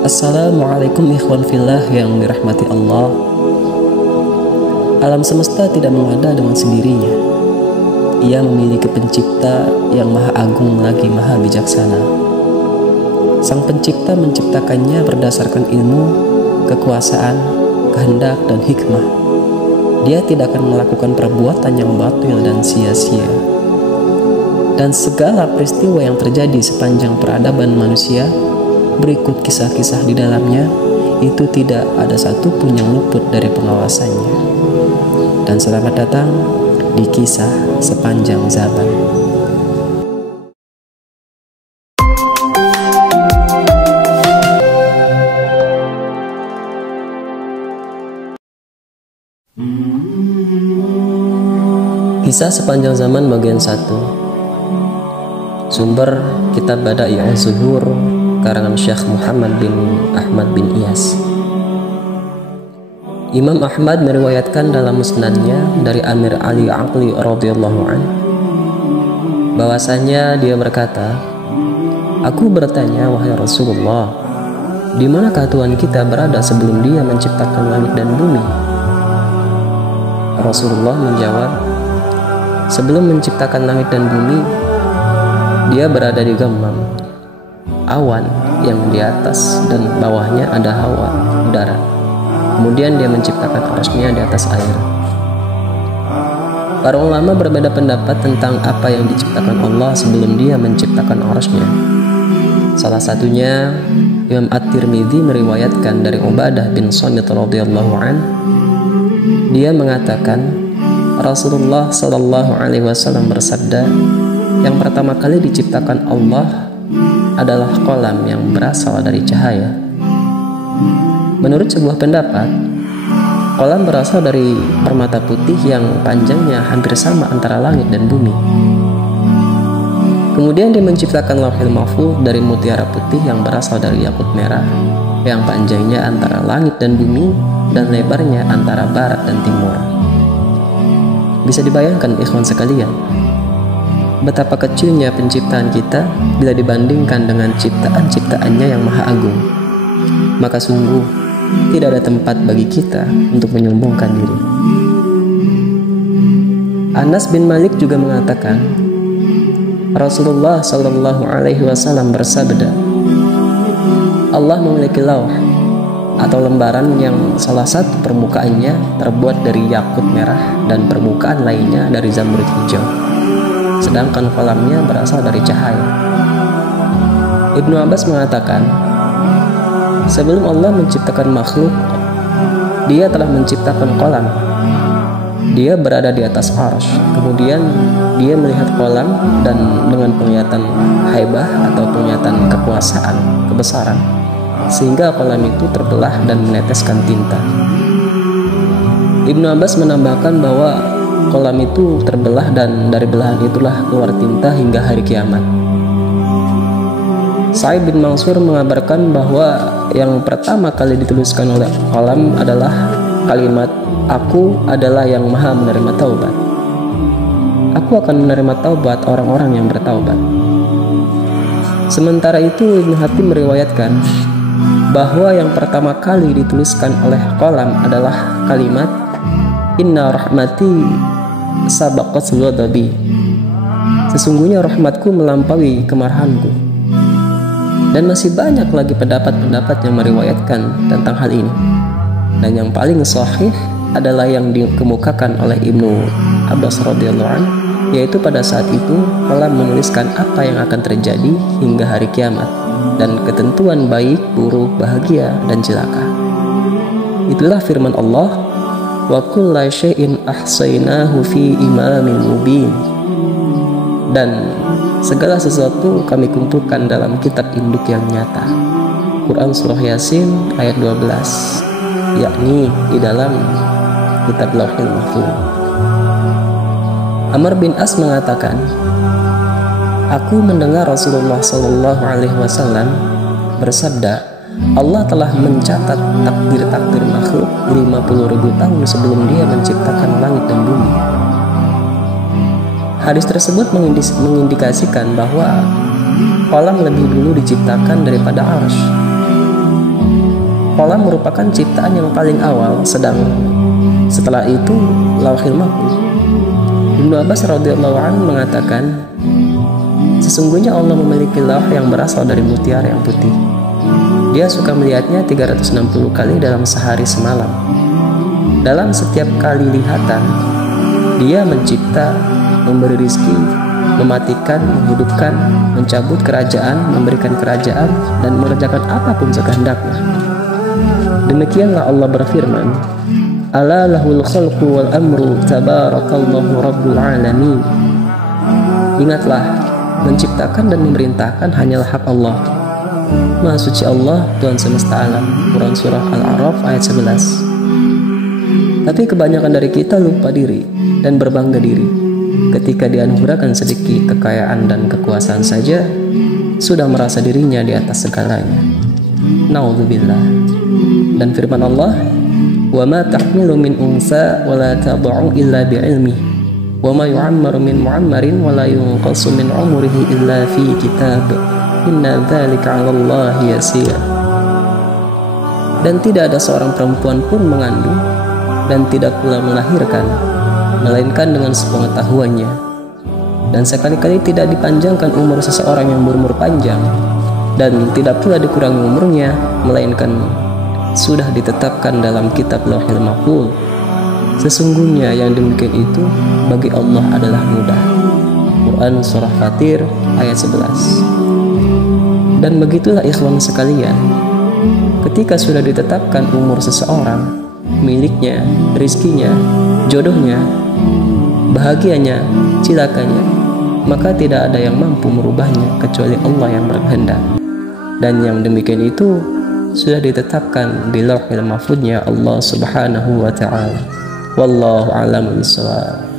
Assalamualaikum ikhwan fillah yang dirahmati Allah. Alam semesta tidak mengada dengan sendirinya. Ia memiliki pencipta yang maha agung lagi maha bijaksana. Sang pencipta menciptakannya berdasarkan ilmu, kekuasaan, kehendak, dan hikmah. Dia tidak akan melakukan perbuatan yang batil dan sia-sia. Dan segala peristiwa yang terjadi sepanjang peradaban manusia, berikut kisah-kisah di dalamnya, itu tidak ada satupun yang luput dari pengawasannya. Dan selamat datang di kisah sepanjang zaman. Kisah sepanjang zaman bagian 1. Sumber kitab Bada'i Az-Zuhur karangan Syekh Muhammad bin Ahmad bin Iyas. Imam Ahmad meriwayatkan dalam musnadnya dari Amir Ali Aqli radhiyallahu an bahwasanya dia berkata, "Aku bertanya, wahai Rasulullah, di manakah Tuhan kita berada sebelum Dia menciptakan langit dan bumi?" Rasulullah menjawab, "Sebelum menciptakan langit dan bumi, Dia berada di Gammam, awan yang di atas dan bawahnya ada hawa, udara. Kemudian Dia menciptakan arasnya di atas air." Para ulama berbeda pendapat tentang apa yang diciptakan Allah sebelum Dia menciptakan arasnya. Salah satunya Imam At-Tirmidzi meriwayatkan dari Ubadah bin Samit radhiyallahu an. Dia mengatakan, Rasulullah sallallahu alaihi wasallam bersabda, yang pertama kali diciptakan Allah adalah kolam yang berasal dari cahaya. Menurut sebuah pendapat, kolam berasal dari permata putih yang panjangnya hampir sama antara langit dan bumi. Kemudian Dia menciptakan Lauhul Mahfuz dari mutiara putih yang berasal dari yakut merah, yang panjangnya antara langit dan bumi dan lebarnya antara barat dan timur. Bisa dibayangkan ikhwan sekalian, betapa kecilnya penciptaan kita bila dibandingkan dengan ciptaan-ciptaannya yang maha agung. Maka sungguh tidak ada tempat bagi kita untuk menyombongkan diri. Anas bin Malik juga mengatakan, Rasulullah sallallahu alaihi wasallam bersabda, Allah memiliki lauh atau lembaran yang salah satu permukaannya terbuat dari yakut merah dan permukaan lainnya dari zamrud hijau, sedangkan kolamnya berasal dari cahaya. Ibnu Abbas mengatakan, sebelum Allah menciptakan makhluk, Dia telah menciptakan kolam. Dia berada di atas arsy. Kemudian Dia melihat kolam dan dengan penglihatan haibah atau penglihatan kekuasaan, kebesaran, sehingga kolam itu terbelah dan meneteskan tinta. Ibnu Abbas menambahkan bahwa kolam itu terbelah dan dari belahan itulah keluar tinta hingga hari kiamat. Sa'id bin Mansur mengabarkan bahwa yang pertama kali dituliskan oleh kolam adalah kalimat, "Aku adalah yang maha menerima taubat. Aku akan menerima taubat orang-orang yang bertaubat." Sementara itu Ibnu Hatim meriwayatkan bahwa yang pertama kali dituliskan oleh kolam adalah kalimat, "Inna rahmati sabaqat ghadabi." Sesungguhnya rahmatku melampaui kemarahanku. Dan masih banyak lagi pendapat-pendapat yang meriwayatkan tentang hal ini. Dan yang paling sahih adalah yang dikemukakan oleh Ibnu Abbas radhiyallahu anhu, yaitu pada saat itu kolam menuliskan apa yang akan terjadi hingga hari kiamat dan ketentuan baik, buruk, bahagia, dan celaka. Itulah firman Allah, wa kulla syai'in ahsaynahu fi imamin mubin. Dan segala sesuatu kami kumpulkan dalam kitab induk yang nyata. Quran Surah Yasin ayat 12, yakni di dalam kitab Lauhul Mahfuz. Amr bin As mengatakan, aku mendengar Rasulullah sallallahu alaihi wasallam bersabda, Allah telah mencatat takdir-takdir makhluk 50.000 tahun sebelum Dia menciptakan langit dan bumi. Hadis tersebut mengindikasikan bahwa kolam lebih dulu diciptakan daripada arsy. Qalam merupakan ciptaan yang paling awal, sedang setelah itu Lauhil Mahfuz. Ibnu Abbas radhiyallahu anhu mengatakan, sesungguhnya Allah memiliki lauh yang berasal dari mutiara yang putih. Dia suka melihatnya 360 kali dalam sehari semalam. Dalam setiap kali lihatan, dia mencipta, memberi rizki, mematikan, menghidupkan, mencabut kerajaan, memberikan kerajaan, dan mengerjakan apapun sekehendaknya. Demikianlah Allah berfirman, Ala lahul khalqu wal amru tabarakallahu rabbul alamin. Ingatlah, menciptakan dan memerintahkan hanyalah hak Allah. Maha suci Allah, Tuhan semesta alam. Quran surah Al-A'raf ayat 11. Tapi kebanyakan dari kita lupa diri dan berbangga diri. Ketika dianugerahkan sedikit kekayaan dan kekuasaan saja, sudah merasa dirinya di atas segalanya. Na'udzubillah. Dan firman Allah, wa ma tahmilu min unsa wa la tad'u illa bi'ilmi wa ma yu'ammaru min mu'ammarin wa la yunqasu min umrihi illa fi kitab inna dzalika 'ala Allah yasir. Dan tidak ada seorang perempuan pun mengandung dan tidak pula melahirkan melainkan dengan sepengetahuannya, dan sekali-kali tidak dipanjangkan umur seseorang yang berumur panjang, dan tidak pula dikurangi umurnya melainkan sudah ditetapkan dalam kitab Lauhil Mahfuz. Sesungguhnya yang demikian itu bagi Allah adalah mudah. Quran surah Fatir ayat 11. Dan begitulah ikhwan sekalian, ketika sudah ditetapkan umur seseorang, miliknya, rizkinya, jodohnya, bahagianya, cilakanya, maka tidak ada yang mampu merubahnya kecuali Allah yang berkehendak. Dan yang demikian itu sudah ditetapkan di Lauhil Mahfuznya Allah Subhanahu wa ta'ala. Wallahu a'lam bishawab.